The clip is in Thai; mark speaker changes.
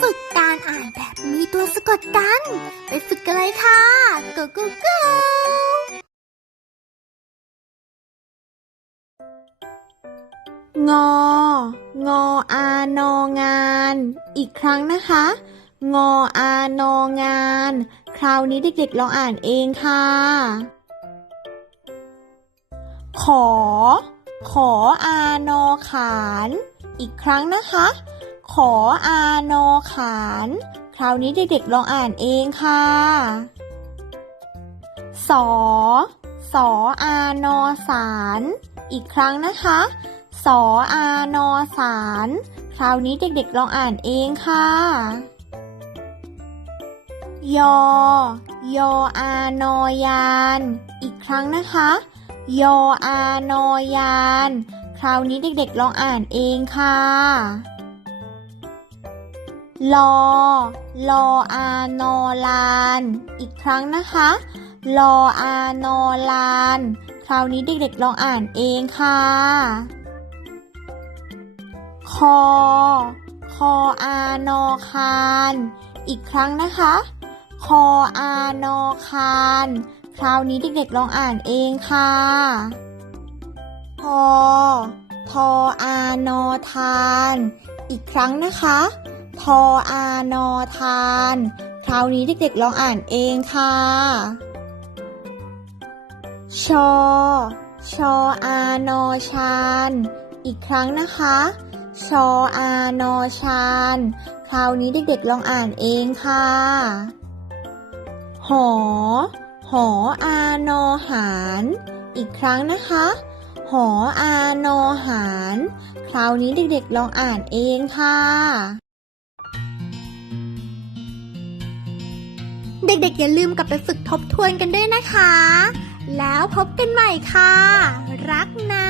Speaker 1: ฝึกการอ่านแบบมีตัวสะกดกัน ไปฝึกกันเลยค่ะ go go go
Speaker 2: งอ งออานองาน อีกครั้งนะคะ งออานองาน คราวนี้เด็กๆลองอ่านเองค่ะ ขอ ขออานอขาน อีกครั้งนะคะ ขออานอขาน คราวนี้เด็กๆลองอ่านเองค่ะ สอ สออานอสาร อีกครั้งนะคะ สออานอสาร คราวนี้เด็กๆลองอ่านเองค่ะ ยอ ยออานอยาน อีกครั้งนะคะ ยออานอยาน คราวนี้เด็กๆลองอ่านเองค่ะ ลอ ลออานอลาน อีกครั้งนะคะ ลออานอลาน คราวนี้เด็กๆลองอ่านเองค่ะ คอ คออานอคาน อีกครั้งนะคะ คออานอคาน คราวนี้เด็กๆลองอ่านเองค่ะทอทออานอทาน อีกครั้งนะคะ ทออานอทาน คราวนี้เด็กๆลองอ่านเองค่ะ ชอ ชออานอชาน อีกครั้งนะคะ ชออานอชาน คราวนี้เด็กๆลองอ่านเองค่ะ หอ หออานอหารอีกครั้งนะคะ หออานอหารคราวนี้เด็กๆลองอ่านเองค่ะ
Speaker 1: เด็กๆอย่าลืมกลับไปฝึกทบทวนกันด้วยนะคะ แล้วพบกันใหม่ค่ะ รักนะ